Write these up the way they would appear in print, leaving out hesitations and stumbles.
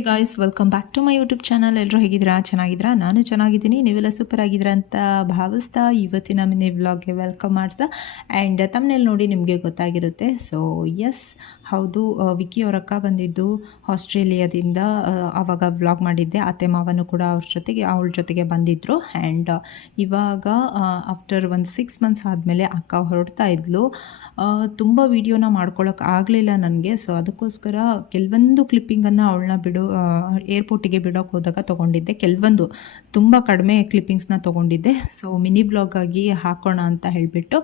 Hey guys, welcome back to my YouTube channel. ಎಲ್ಲರೂ ಹೇಗಿದ್ದೀರಾ? ಚೆನ್ನಾಗಿದ್ದೀರಾ? ನಾನು ಚೆನ್ನಾಗಿದ್ದೀನಿ. ನೀವೆಲ್ಲ ಸೂಪರ್ ಆಗಿದ್ದೀರಾ ಅಂತ ಭಾವಿಸ್ತಾ ಇವತ್ತಿನ ಮಿನಿ ವ್ಲಾಗ್ಗೆ ವೆಲ್ಕಮ್ ಮಾಡ್ತಾ ಆ್ಯಂಡ್ ತಮ್ಮನೇಲಿ ನೋಡಿ ನಿಮಗೆ ಗೊತ್ತಾಗಿರುತ್ತೆ. ಸೊ ಎಸ್, ಹೌದು, ವಿಕ್ಕಿ ಅವ್ರ ಅಕ್ಕ ಬಂದಿದ್ದು ಆಸ್ಟ್ರೇಲಿಯಾದಿಂದ. ಆವಾಗ ವ್ಲಾಗ್ ಮಾಡಿದ್ದೆ. ಅತ್ತೆ ಮಾವನು ಕೂಡ ಅವಳ ಜೊತೆಗೆ ಬಂದಿದ್ದರು. ಆ್ಯಂಡ್ ಇವಾಗ ಆಫ್ಟರ್ ಒಂದು 6 ಮಂತ್ಸ್ ಆದಮೇಲೆ ಅಕ್ಕ ಹೊರಡ್ತಾ ಇದ್ಲು. ತುಂಬ ವೀಡಿಯೋನ ಮಾಡ್ಕೊಳ್ಳೋಕೆ ಆಗಲಿಲ್ಲ ನನಗೆ. ಸೊ ಅದಕ್ಕೋಸ್ಕರ ಕೆಲವೊಂದು ಕ್ಲಿಪ್ಪಿಂಗನ್ನು ಅವಳನ್ನ ಏರ್ಪೋರ್ಟಿಗೆ ಬಿಡೋಕೆ ಹೋದಾಗ ತೊಗೊಂಡಿದ್ದೆ. ಕೆಲವೊಂದು ತುಂಬ ಕಡಿಮೆ ಕ್ಲಿಪ್ಪಿಂಗ್ಸ್ನ ತೊಗೊಂಡಿದ್ದೆ. ಸೊ ಮಿನಿ ಬ್ಲಾಗಾಗಿ ಹಾಕೋಣ ಅಂತ ಹೇಳಿಬಿಟ್ಟು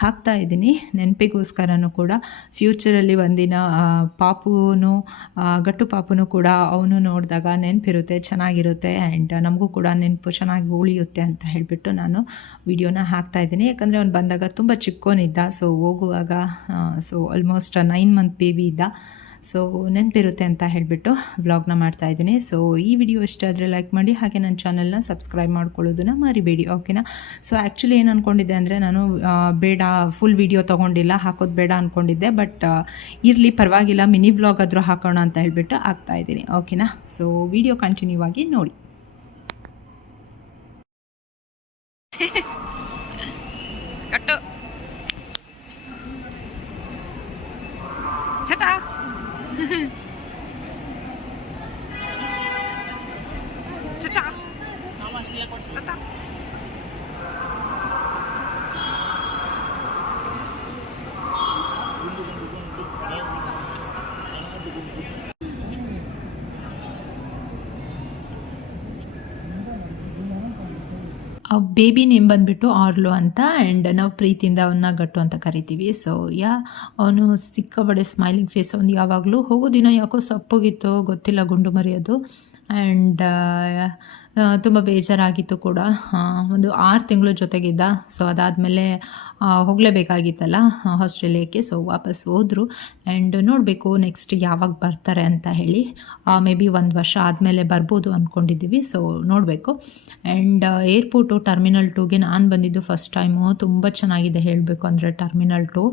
ಹಾಕ್ತಾ ಇದ್ದೀನಿ, ನೆನಪಿಗೋಸ್ಕರನೂ ಕೂಡ. ಫ್ಯೂಚರಲ್ಲಿ ಒಂದಿನ ಪಾಪುನು, ಗಟ್ಟು ಪಾಪುನು ಕೂಡ ಅವನು ನೋಡಿದಾಗ ನೆನಪಿರುತ್ತೆ, ಚೆನ್ನಾಗಿರುತ್ತೆ ಆ್ಯಂಡ್ ನಮಗೂ ಕೂಡ ನೆನಪು ಚೆನ್ನಾಗಿ ಉಳಿಯುತ್ತೆ ಅಂತ ಹೇಳಿಬಿಟ್ಟು ನಾನು ವಿಡಿಯೋನ ಹಾಕ್ತಾ ಇದ್ದೀನಿ. ಯಾಕಂದರೆ ಅವ್ನು ಬಂದಾಗ ತುಂಬ ಚಿಕ್ಕೋನಿದ್ದ. ಸೊ ಹೋಗುವಾಗ ಸೊ ಆಲ್ಮೋಸ್ಟ್ 9 ಮಂತ್ ಬೇಬಿ ಇದ್ದ. ಸೊ ನೆನಪಿರುತ್ತೆ ಅಂತ ಹೇಳಿಬಿಟ್ಟು ವ್ಲಾಗ್ನ ಮಾಡ್ತಾಯಿದ್ದೀನಿ. ಸೊ ಈ ವಿಡಿಯೋ ಇಷ್ಟ ಆದರೆ ಲೈಕ್ ಮಾಡಿ, ಹಾಗೆ ನನ್ನ ಚಾನಲ್ನ ಸಬ್ಸ್ಕ್ರೈಬ್ ಮಾಡ್ಕೊಳ್ಳೋದನ್ನ ಮರಿಬೇಡಿ, ಓಕೆನಾ? ಸೊ ಆ್ಯಕ್ಚುಲಿ ಏನು ಅಂದ್ಕೊಂಡಿದ್ದೆ ಅಂದರೆ, ನಾನು ಬೇಡ ಫುಲ್ ವಿಡಿಯೋ ತೊಗೊಂಡಿಲ್ಲ, ಹಾಕೋದು ಬೇಡ ಅಂದ್ಕೊಂಡಿದ್ದೆ. ಬಟ್ ಇರಲಿ, ಪರವಾಗಿಲ್ಲ, ಮಿನಿ ವ್ಲಾಗ್ ಆದರೂ ಹಾಕೋಣ ಅಂತ ಹೇಳಿಬಿಟ್ಟು ಹಾಕ್ತಾಯಿದ್ದೀನಿ, ಓಕೆನಾ? ಸೊ ವಿಡಿಯೋ ಕಂಟಿನ್ಯೂ ಆಗಿ ನೋಡಿ. ಬೇಬಿ ನೇಮ್ ಬಂದುಬಿಟ್ಟು ಆರ್ಲು ಅಂತ, ಆ್ಯಂಡ್ ನಾವು ಪ್ರೀತಿಯಿಂದ ಅವನ್ನ ಗಟ್ಟು ಅಂತ ಕರಿತೀವಿ. ಸೊ ಅವನು ಸಿಕ್ಕಾಬಡೆ ಸ್ಮೈಲಿಂಗ್ ಫೇಸ್. ಅವ್ನು ಯಾವಾಗಲೂ ಹೋಗೋ ದಿನ ಯಾಕೋ ಸಪ್ಪೋಗಿತ್ತು, ಗೊತ್ತಿಲ್ಲ, ಗುಂಡು ಮರಿಯೋದು. ಆ್ಯಂಡ್ ತುಂಬ ಬೇಜಾರಾಗಿತ್ತು ಕೂಡ. ಒಂದು 6 ತಿಂಗಳು ಜೊತೆಗಿದ್ದ. ಸೊ ಅದಾದಮೇಲೆ ಹೋಗಲೇಬೇಕಾಗಿತ್ತಲ್ಲ ಆಸ್ಟ್ರೇಲಿಯಾಕ್ಕೆ. ಸೊ ವಾಪಸ್ ಹೋದರು. ಆ್ಯಂಡ್ ನೋಡಬೇಕು ನೆಕ್ಸ್ಟ್ ಯಾವಾಗ ಬರ್ತಾರೆ ಅಂತ ಹೇಳಿ. ಮೇ ಬಿ 1 ವರ್ಷ ಆದಮೇಲೆ ಬರ್ಬೋದು ಅಂದ್ಕೊಂಡಿದ್ದೀವಿ. ಸೊ ನೋಡಬೇಕು. ಆ್ಯಂಡ್ ಏರ್ಪೋರ್ಟು ಟರ್ಮಿನಲ್ 2ಗೆ ನಾನು ಬಂದಿದ್ದು ಫಸ್ಟ್ ಟೈಮು. ತುಂಬ ಚೆನ್ನಾಗಿದೆ ಹೇಳಬೇಕು ಅಂದರೆ ಟರ್ಮಿನಲ್ 2.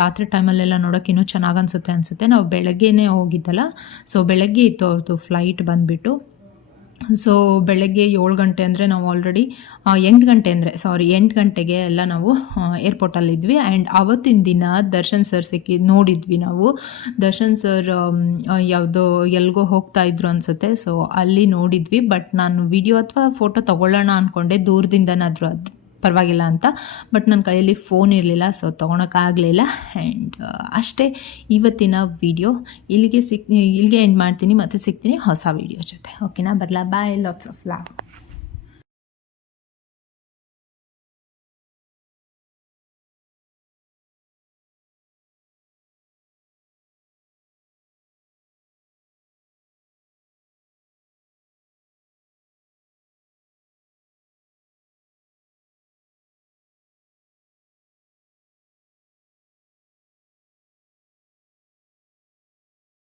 ರಾತ್ರಿ ಟೈಮಲ್ಲೆಲ್ಲ ನೋಡೋಕೆ ಇನ್ನೂ ಚೆನ್ನಾಗಿ ಅನಿಸುತ್ತೆ. ನಾವು ಬೆಳಗ್ಗೆನೇ ಹೋಗಿದ್ದಲ್ಲ. ಸೊ ಬೆಳಗ್ಗೆ ಇತ್ತು ಅವ್ರದ್ದು ಫ್ಲೈಟ್ ಬಂದುಬಿಟ್ಟು. ಸೊ ಬೆಳಗ್ಗೆ 7 ಗಂಟೆ ಅಂದರೆ ನಾವು ಆಲ್ರೆಡಿ 8 ಗಂಟೆಗೆ ಎಲ್ಲ ನಾವು ಏರ್ಪೋರ್ಟಲ್ಲಿದ್ವಿ. ಆ್ಯಂಡ್ ಆವತ್ತಿನ ದಿನ ದರ್ಶನ್ ಸರ್ ನೋಡಿದ್ವಿ ನಾವು. ದರ್ಶನ್ ಸರ್ ಯಾವುದೋ ಎಲ್ಗೋ ಹೋಗ್ತಾ ಇದ್ರು ಅನಿಸುತ್ತೆ. ಸೊ ಅಲ್ಲಿ ನೋಡಿದ್ವಿ. ಬಟ್ ನಾನು ವಿಡಿಯೋ ಅಥವಾ ಫೋಟೋ ತೊಗೊಳ್ಳೋಣ ಅಂದ್ಕೊಂಡೆ, ದೂರದಿಂದನಾದರೂ ಅದು ಪರವಾಗಿಲ್ಲ ಅಂತ. ಬಟ್ ನನ್ನ ಕೈಯಲ್ಲಿ ಫೋನ್ ಇರಲಿಲ್ಲ, ಸೊ ತೊಗೊಳಕ್ಕಾಗಲಿಲ್ಲ. ಆ್ಯಂಡ್ ಅಷ್ಟೇ ಇವತ್ತಿನ ವಿಡಿಯೋ. ಇಲ್ಲಿಗೆ ಎಂಡ್ ಮಾಡ್ತೀನಿ, ಮತ್ತೆ ಸಿಗ್ತೀನಿ ಹೊಸ ವಿಡಿಯೋ ಜೊತೆ, ಓಕೆನಾ? ಬರಲಾ? ಬಾಯ್, ಲಾಟ್ಸ್ ಆಫ್ ಲವ್.